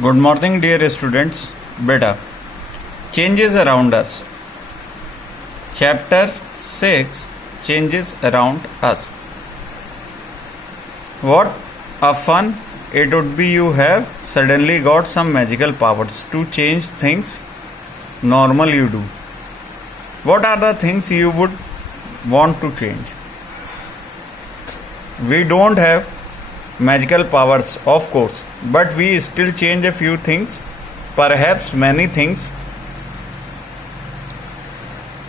Good morning, dear students. Beta, changes around us. Chapter 6, Changes around us. What a fun it would be you have suddenly got some magical powers to change things normal you do. What are the things you would want to change? We don't have magical powers, of course, but we still change a few things, perhaps many things.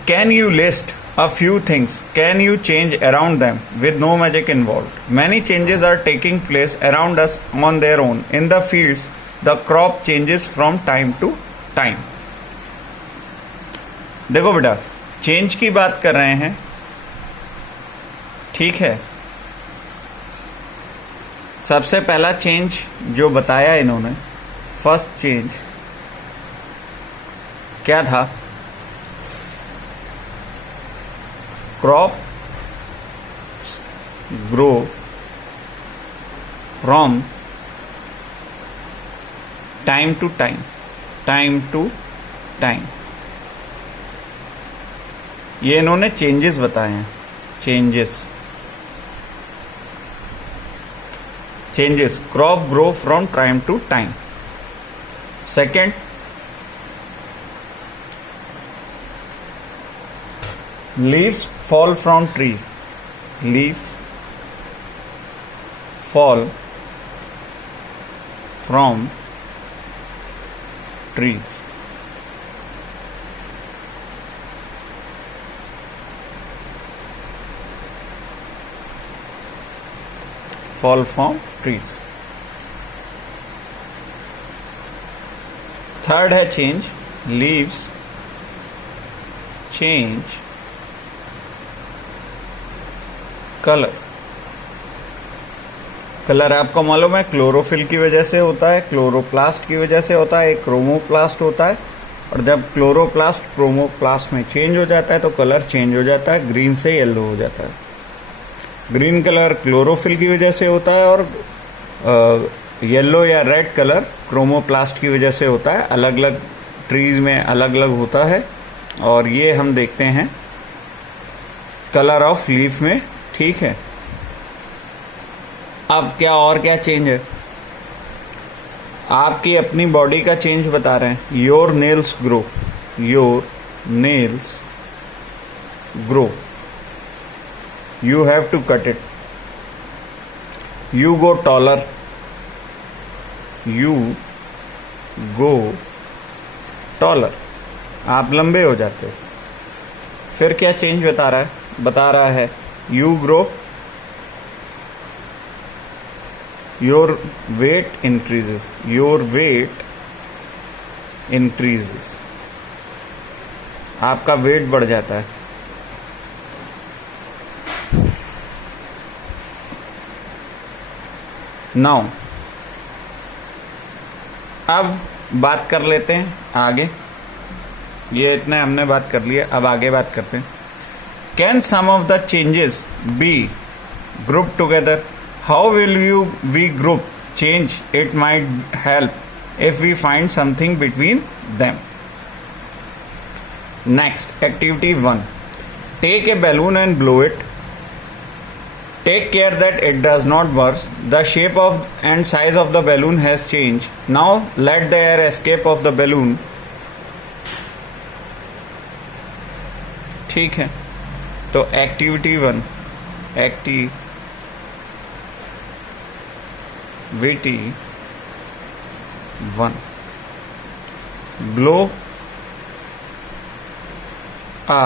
Can you list a few things? Can you change around them with no magic involved? Many changes are taking place around us on their own. In the fields, the crop changes from time to time. देखो बेटा, change की बात कर रहे हैं, ठीक है। सबसे पहला चेंज जो बताया इन्होंने, फर्स्ट चेंज क्या था? Crop grow from time to time, time to time. ये इन्होंने चेंजेस बताए हैं। Changes crop grow from time to time. Second, leaves fall from tree, leaves fall from trees. fall from trees. Third है change, leaves change color. Colour आपको मालूम है chlorophyll की वजह से होता है, क्लोरोप्लास्ट की वजह से होता है, एक क्रोमोप्लास्ट होता है। और जब क्लोरोप्लास्ट क्रोमोप्लास्ट में चेंज हो जाता है तो कलर चेंज हो जाता है, ग्रीन से येलो हो जाता है। ग्रीन कलर क्लोरोफिल की वजह से होता है और येलो या रेड कलर क्रोमोप्लास्ट की वजह से होता है। अलग अलग ट्रीज में अलग अलग होता है और ये हम देखते हैं कलर ऑफ लीफ में, ठीक है। अब क्या और क्या चेंज है? आपकी अपनी बॉडी का चेंज बता रहे हैं। Your nails grow, your nails grow, you have to cut it. You go taller, you go taller. आप लंबे हो जाते हो। फिर क्या चेंज बता रहा है you grow, your weight increases, your weight increases. आपका वेट बढ़ जाता है। नाउ अब बात कर लेते हैं आगे। ये इतने हमने बात कर लिया, अब आगे बात करते हैं। Can some of the changes be group together? How will you we group change? It might help if we find something between them. Next, activity 1, take a balloon and blow it. Take care that it does not burst. The shape of and size of the balloon has changed. Now let the air escape of the balloon. ठीक है, तो activity 1, activity 1, blow a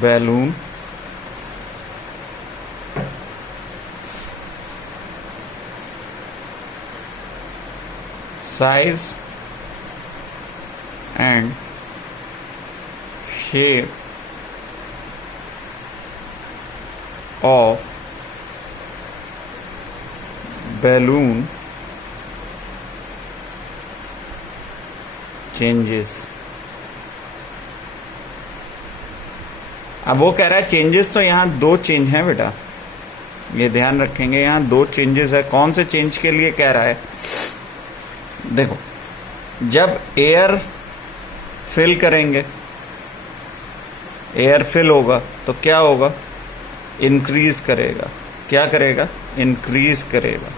balloon size and shape of balloon changes. अब वो कह रहा है changes, तो यहाँ 2 चेंज हैं बेटा, ये ध्यान रखेंगे। यहाँ 2 चेंजेस है। कौन से चेंज के लिए कह रहा है? देखो, जब एयर फिल करेंगे, एयर फिल होगा तो क्या होगा, इंक्रीज करेगा। क्या करेगा, इंक्रीज करेगा,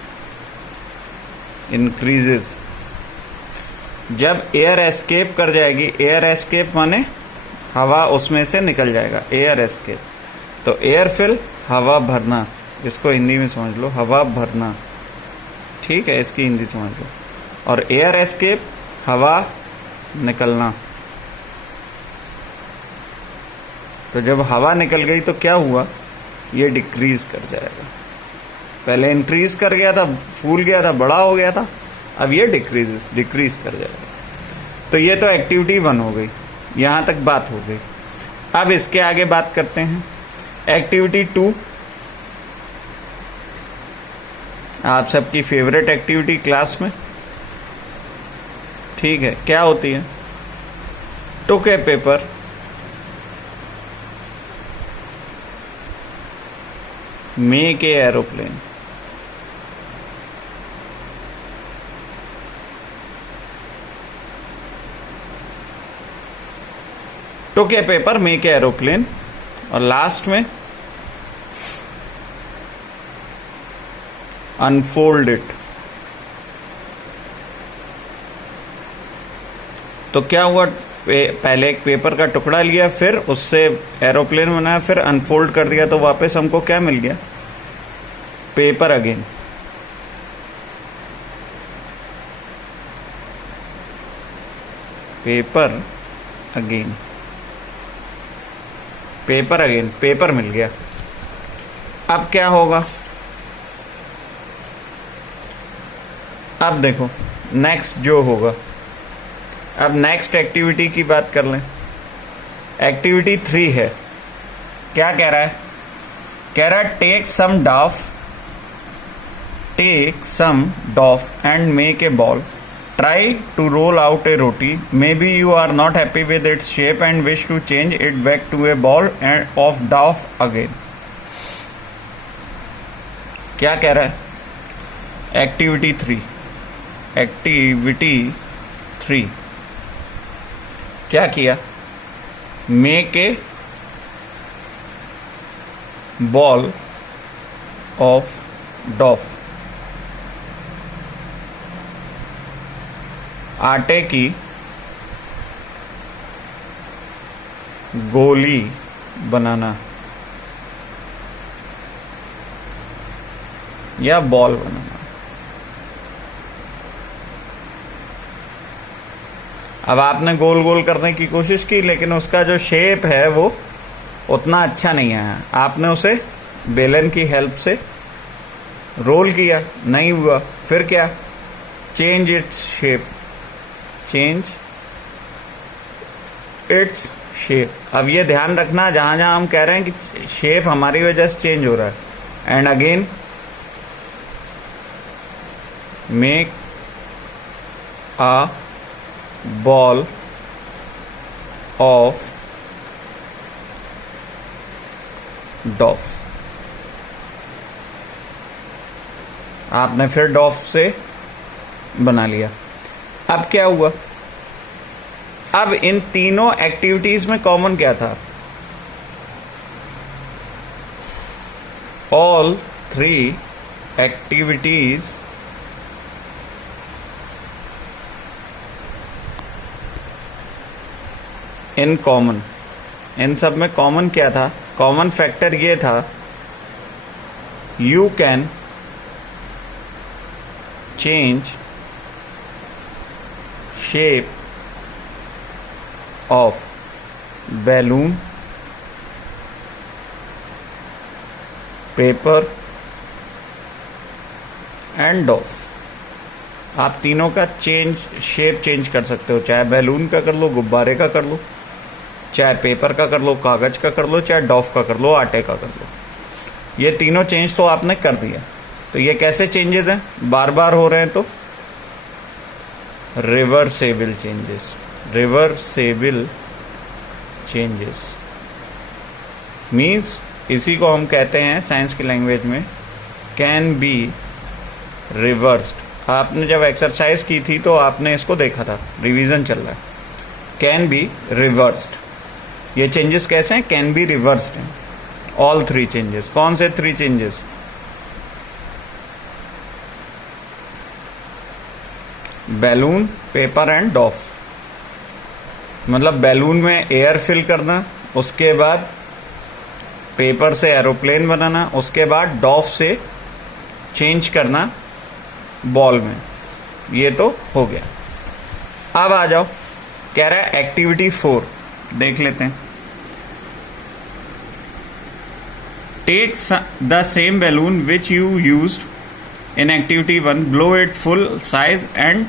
इंक्रीजेस। जब एयर एस्केप कर जाएगी, एयर एस्केप माने हवा उसमें से निकल जाएगा, एयर एस्केप। तो एयर फिल हवा भरना, इसको हिंदी में समझ लो, हवा भरना, ठीक है, इसकी हिंदी समझ लो। और एयर एस्केप हवा निकलना। तो जब हवा निकल गई तो क्या हुआ, ये डिक्रीज कर जाएगा। पहले इंक्रीज कर गया था, फूल गया था, बड़ा हो गया था, अब ये डिक्रीज कर जाएगा। तो ये तो एक्टिविटी 1 हो गई, यहां तक बात हो गई। अब इसके आगे बात करते हैं एक्टिविटी 2। आप सबकी फेवरेट एक्टिविटी क्लास में, ठीक है, क्या होती है, took a paper, make a aeroplane. Took a paper, make a aeroplane, और लास्ट में अनफोल्ड इट। तो क्या हुआ, पहले एक पेपर का टुकड़ा लिया, फिर उससे एरोप्लेन बनाया, फिर अनफोल्ड कर दिया, तो वापस हमको क्या मिल गया, paper again. Paper again, paper again, paper मिल गया। अब क्या होगा, अब देखो नेक्स्ट जो होगा, अब नेक्स्ट एक्टिविटी की बात कर लें। एक्टिविटी 3 है, क्या कह रहा है, कह रहा है take some dough and make a ball, try to roll out a roti, maybe you are not happy with its shape and wish to change it back to a ball and of dough again. क्या कह रहा है, activity 3, activity 3 क्या किया, make a ball of डॉफ, आटे की गोली बनाना या बॉल बनाना। अब आपने गोल गोल करने की कोशिश की, लेकिन उसका जो शेप है वो उतना अच्छा नहीं आया। आपने उसे बेलन की हेल्प से रोल किया, नहीं हुआ, फिर क्या, change its shape, change its shape. अब ये ध्यान रखना, जहां जहां हम कह रहे हैं कि शेप हमारी वजह से चेंज हो रहा है, and again make a ball of dough. आपने फिर डॉफ से बना लिया। अब क्या हुआ, अब इन तीनों एक्टिविटीज में कॉमन क्या था, ऑल 3 एक्टिविटीज इन कॉमन। इन सब में कॉमन क्या था, कॉमन फैक्टर ये था, you can change shape of balloon, paper and dough. आप तीनों का शेप चेंज कर सकते हो, चाहे बैलून का कर लो, गुब्बारे का कर लो, चाहे पेपर का कर लो, कागज का कर लो, चाहे डॉफ का कर लो, आटे का कर लो। ये तीनों चेंज तो आपने कर दिया। तो ये कैसे चेंजेस हैं, बार बार हो रहे हैं तो reversible changes, reversible changes means, इसी को हम कहते हैं साइंस की लैंग्वेज में कैन बी रिवर्स्ड। आपने जब एक्सरसाइज की थी तो आपने इसको देखा था, रिवीजन चल रहा है। Can be reversed. ये चेंजेस कैसे हैं? कैन बी रिवर्स्ड हैं ऑल 3 चेंजेस। कौन से 3 चेंजेस? Balloon, paper and डॉफ। मतलब बैलून में एयर फिल करना, उसके बाद पेपर से एरोप्लेन बनाना, उसके बाद डॉफ से चेंज करना बॉल में। ये तो हो गया। अब आ जाओ, कह रहा है एक्टिविटी 4 देख लेते हैं। Take the same balloon which you used in activity 1, blow it full size and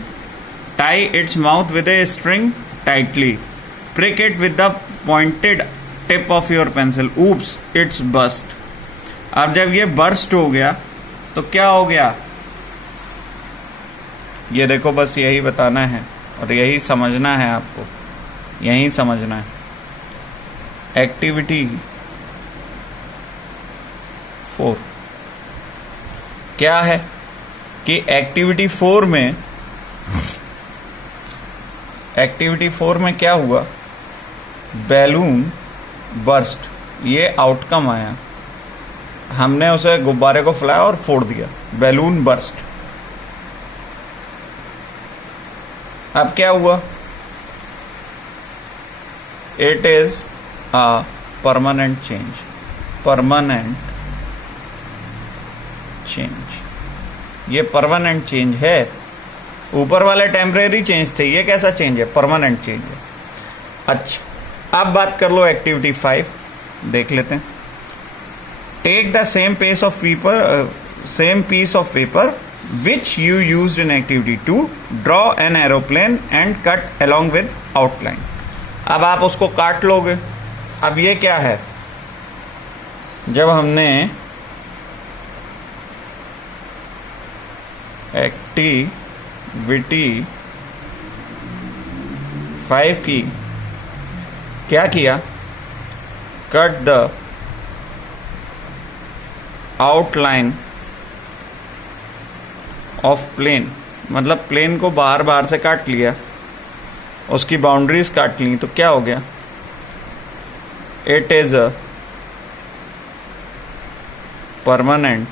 tie its mouth with a string tightly. Prick it with the pointed tip of your pencil. Oops, it's burst. अब जब ये burst हो गया तो क्या हो गया? ये देखो, बस यही बताना है और यही समझना है आपको, यही समझना है। एक्टिविटी 4 क्या है कि एक्टिविटी 4 में क्या हुआ? बैलून बर्स्ट, ये आउटकम आया। हमने उसे गुब्बारे को फैलाया और फोड़ दिया, बैलून बर्स्ट। अब क्या हुआ? It is a permanent change. Permanent change, ये परमानेंट चेंज है। ऊपर वाले टेम्परेरी चेंज थे, ये कैसा चेंज है? परमानेंट चेंज है। अच्छा, अब बात कर लो एक्टिविटी 5, देख लेते हैं। Take the same piece of paper which you used in activity 2, draw an aeroplane and cut along with outline. अब आप उसको काट लोगे। अब ये क्या है? जब हमने एक्टिविटी 5 की, क्या किया? Cut the outline of plane, मतलब प्लेन को बाहर बाहर से काट लिया, उसकी बाउंड्रीज काट ली, तो क्या हो गया? It is a permanent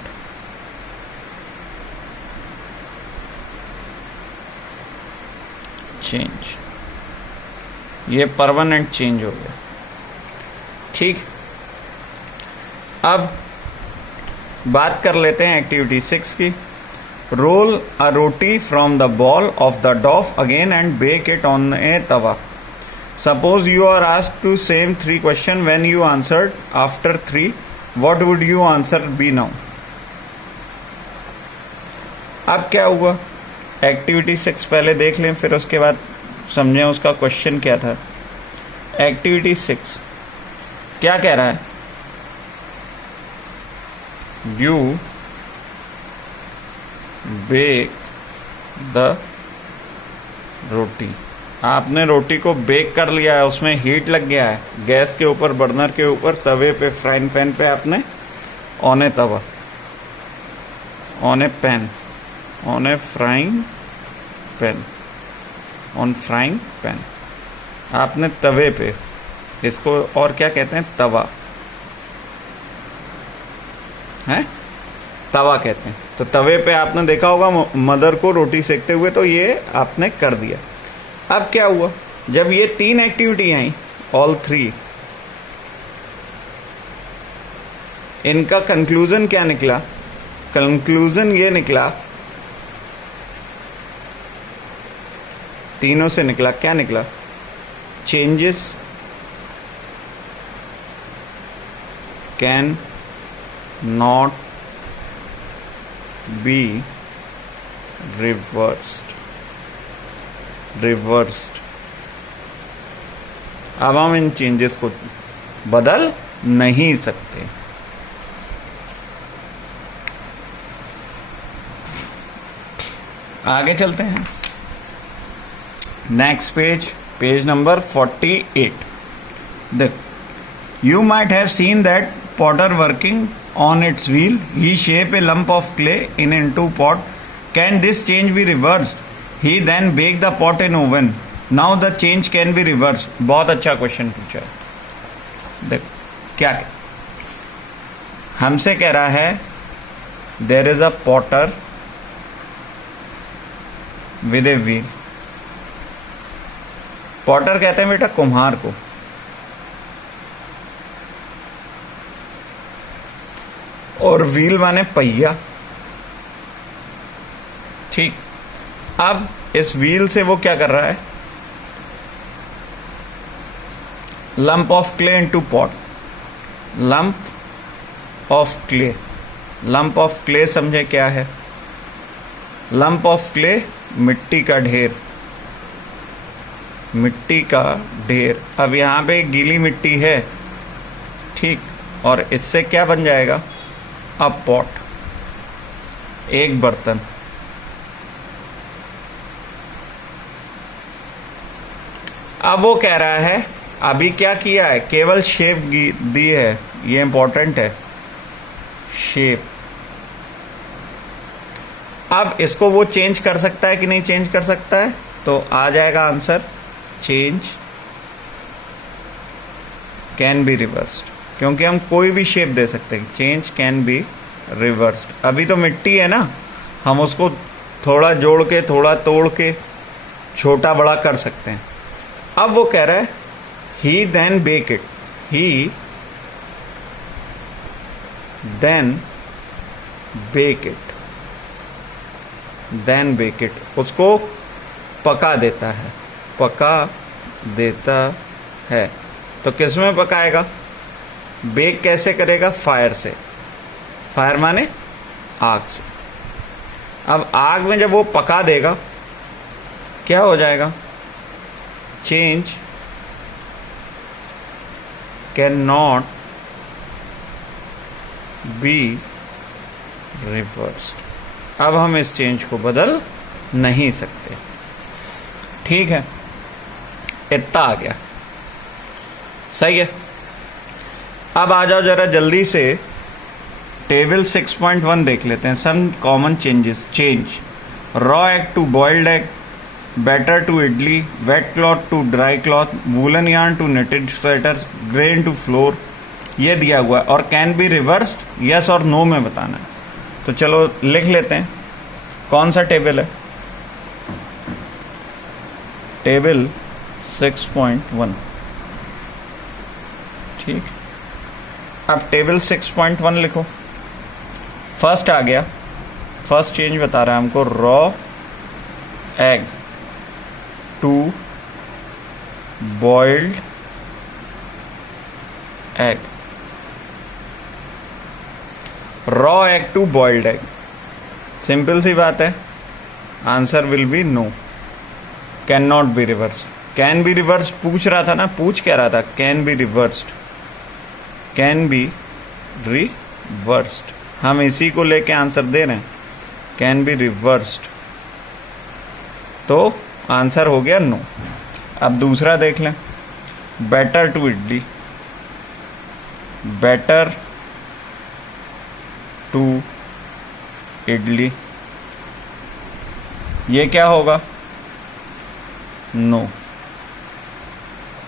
change. ये परमानेंट चेंज हो गया। ठीक, अब बात कर लेते हैं एक्टिविटी 6 की। Roll a roti from the ball of the dough again and bake it on a tava. Suppose you are asked to same 3 question when you answered after 3, what would you answer be now? अब क्या हुआ? Activity 6 पहले देख लें, फिर उसके बाद समझें उसका क्वेश्चन क्या था। एक्टिविटी 6 क्या कह रहा है? यू बेक द रोटी। आपने रोटी को बेक कर लिया है, उसमें हीट लग गया है, गैस के ऊपर, बर्नर के ऊपर, तवे पे, फ्राइंग पैन पे आपने on a Tawa, on A pan, on A frying pan, on frying pan, आपने तवे पे, इसको और क्या कहते हैं? तवा है, तवा कहते हैं। तो तवे पे आपने देखा होगा मदर को रोटी सेकते हुए, तो ये आपने कर दिया। अब क्या हुआ? जब ये 3 एक्टिविटी आई, ऑल 3, इनका कंक्लूजन क्या निकला? कंक्लूजन ये निकला, तीनों से निकला, क्या निकला? Changes can not be reversed. अब हम इन चेंजेस को बदल नहीं सकते। आगे चलते हैं। Next page number 48. You might have seen that potter working on its wheel. He shape a lump of clay into pot can this change be reversed? He then bake the pot in oven, now the change can be reversed. बहुत अच्छा question पूछा है। देखो क्या हमसे कह रहा है, there is a potter with a wheel. Potter कहते हैं बेटा कुम्हार को, और व्हील माने पहिया। ठीक, अब इस व्हील से वो क्या कर रहा है, lump of clay into pot. Lump of clay, lump of clay समझे क्या है? लंप ऑफ क्ले मिट्टी का ढेर, मिट्टी का ढेर। अब यहां पे गीली मिट्टी है, ठीक, और इससे क्या बन जाएगा, अब पॉट, एक बर्तन। अब वो कह रहा है, अभी क्या किया है, केवल शेप दी है, ये इंपॉर्टेंट है, शेप। अब इसको वो चेंज कर सकता है कि नहीं चेंज कर सकता है? तो आ जाएगा answer, change can be reversed, क्योंकि हम कोई भी शेप दे सकते हैं। Change can be reversed. अभी तो मिट्टी है ना, हम उसको थोड़ा जोड़ के, थोड़ा तोड़ के छोटा बड़ा कर सकते हैं। अब वो कह रहा है, he then bake it, he then bake it, then bake it, उसको पका देता है, पका देता है। तो किस में पकाएगा, बेक कैसे करेगा, फायर से। फायर माने आग से। अब आग में जब वो पका देगा, क्या हो जाएगा, change can not be reversed. अब हम इस चेंज को बदल नहीं सकते। ठीक है, इतना आ गया, सही है। अब आ जाओ जरा जल्दी से टेबल 6.1 देख लेते हैं। Some common changes. Change raw egg to boiled egg, batter to idli, wet cloth to dry cloth, woollen yarn to knitted sweater, grain to flour, ये दिया हुआ है। और कैन बी रिवर्स्ड, यस और नो में बताना है। तो चलो लिख लेते हैं, कौन सा टेबल है, टेबल 6.1। ठीक, अब टेबल 6.1 लिखो। फर्स्ट आ गया, फर्स्ट चेंज बता रहा है हमको, raw egg to boiled egg. Raw egg to boiled egg, simple सी बात है, answer will be no. Can not be reverse. Can be reverse पूछ रहा था ना, पूछ क्या रहा था, can be reversed, can be reversed, हम इसी को लेके आंसर दे रहे हैं, कैन बी रिवर्स्ड। तो आंसर हो गया नो। अब दूसरा देख लें, batter to idli, batter to idli, ये क्या होगा, नो।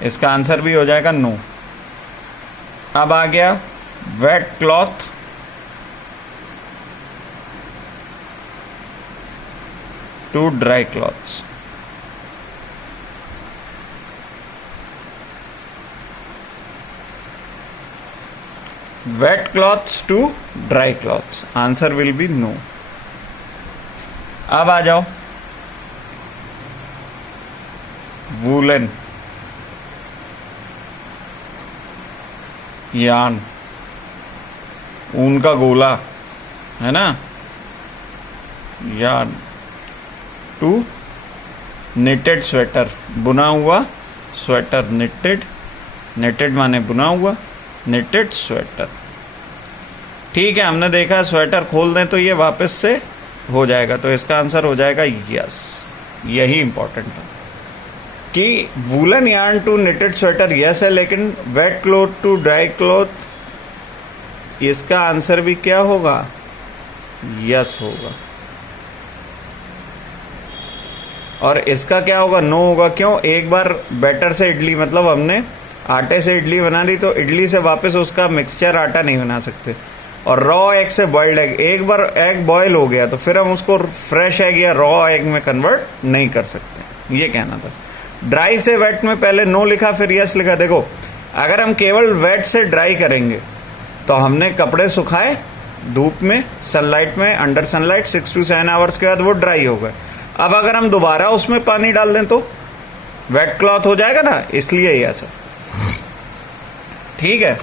इसका आंसर भी हो जाएगा नो। अब आ गया wet cloth to dry clothes, wet clothes to dry clothes, answer will be no. अब आ जाओ वूलन यार्न, ऊन का गोला है ना, यार्न टू निटेड स्वेटर, बुना हुआ स्वेटर, निटेड, निटेड माने बुना हुआ, निटेड स्वेटर। ठीक है, हमने देखा स्वेटर खोल दें तो ये वापस से हो जाएगा, तो इसका आंसर हो जाएगा यस। यही इंपॉर्टेंट है कि woollen yarn to knitted sweater yes है, लेकिन wet cloth to dry cloth, इसका आंसर भी क्या होगा, यस होगा। और इसका क्या होगा, नो होगा। क्यों? एक बार बैटर से इडली, मतलब हमने आटे से इडली बना दी तो इडली से वापस उसका मिक्सचर आटा नहीं बना सकते। और रॉ एग से बॉइल्ड एग, एक बार एग बॉयल हो गया तो फिर हम उसको फ्रेश एग या रॉ एग में कन्वर्ट नहीं कर सकते, ये कहना था। ड्राई से वेट में पहले नो लिखा फिर यस लिखा। देखो अगर हम केवल वेट से ड्राई करेंगे तो हमने कपड़े सुखाए धूप में, सनलाइट में, अंडर सनलाइट 6 to 7 आवर्स के बाद वो ड्राई हो गए। अब अगर हम दोबारा उसमें पानी डाल दें तो वेट क्लॉथ हो जाएगा ना, इसलिए ये ऐसा। ठीक है,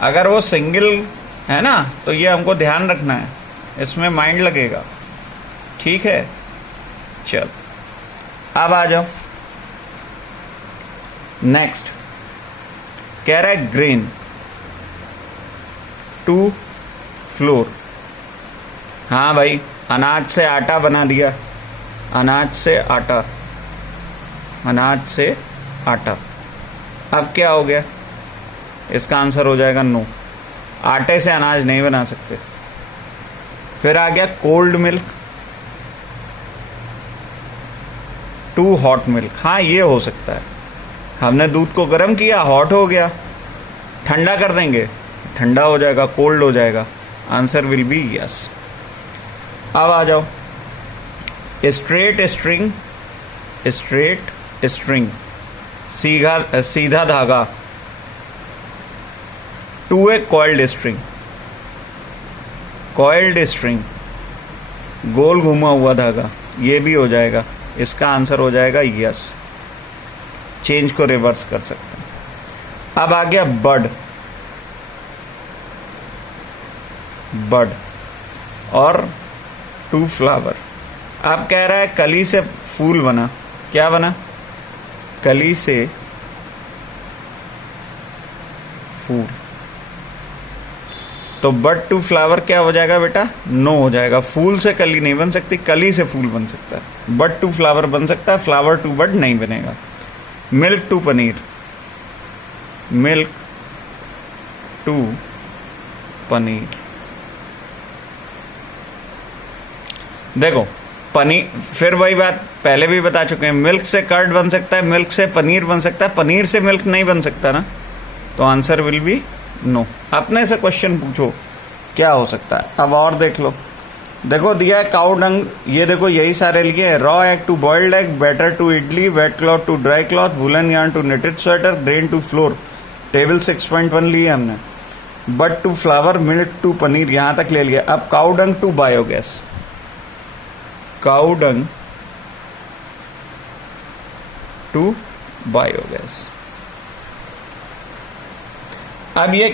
अगर वो सिंगल है ना तो ये हमको ध्यान रखना है, इसमें माइंड लगेगा। ठीक है, चल अब आ जाओ नेक्स्ट। कह रहा है ग्रेन टू फ्लोर। हाँ भाई, अनाज से आटा बना दिया, अनाज से आटा, अनाज से आटा। अब क्या हो गया? इसका आंसर हो जाएगा नो, आटे से अनाज नहीं बना सकते। फिर आ गया cold milk to hot milk. हाँ ये हो सकता है, हमने दूध को गर्म किया, हॉट हो गया, ठंडा कर देंगे, ठंडा हो जाएगा, कोल्ड हो जाएगा। Answer will be yes. अब आ जाओ स्ट्रेट स्ट्रिंग, स्ट्रेट स्ट्रिंग, सीधा धागा to a coiled string, coiled string, गोल घुमा हुआ धागा, ये भी हो जाएगा। इसका आंसर हो जाएगा यस, चेंज को रिवर्स कर सकते हैं। अब आ गया बड, बड और टू फ्लावर। अब कह रहा है कली से फूल बना, क्या बना? कली से फूल। तो बड टू फ्लावर क्या हो जाएगा बेटा? नो हो जाएगा। फूल से कली नहीं बन सकती, कली से फूल बन सकता है। बड टू फ्लावर बन सकता है, फ्लावर टू बड नहीं बनेगा। Milk to paneer, milk to paneer. देखो पनीर, फिर वही बात पहले भी बता चुके हैं, मिल्क से कर्ड बन सकता है, मिल्क से पनीर बन सकता है, पनीर से मिल्क नहीं बन सकता ना, तो आंसर विल बी नो। अपने से क्वेश्चन पूछो क्या हो सकता है। अब और देख लो, देखो दिया है काउ डंग, ये देखो यही सारे लिए हैं। Raw egg to boiled egg, batter to idli, wet cloth to dry cloth, woollen yarn to knitted sweater, grain to flour. Table 6.1 लिए हमने। Bud to flower, milk to paneer, यहां तक ले लिया। अब cow dung to biogas, cow dung to biogas. अब ये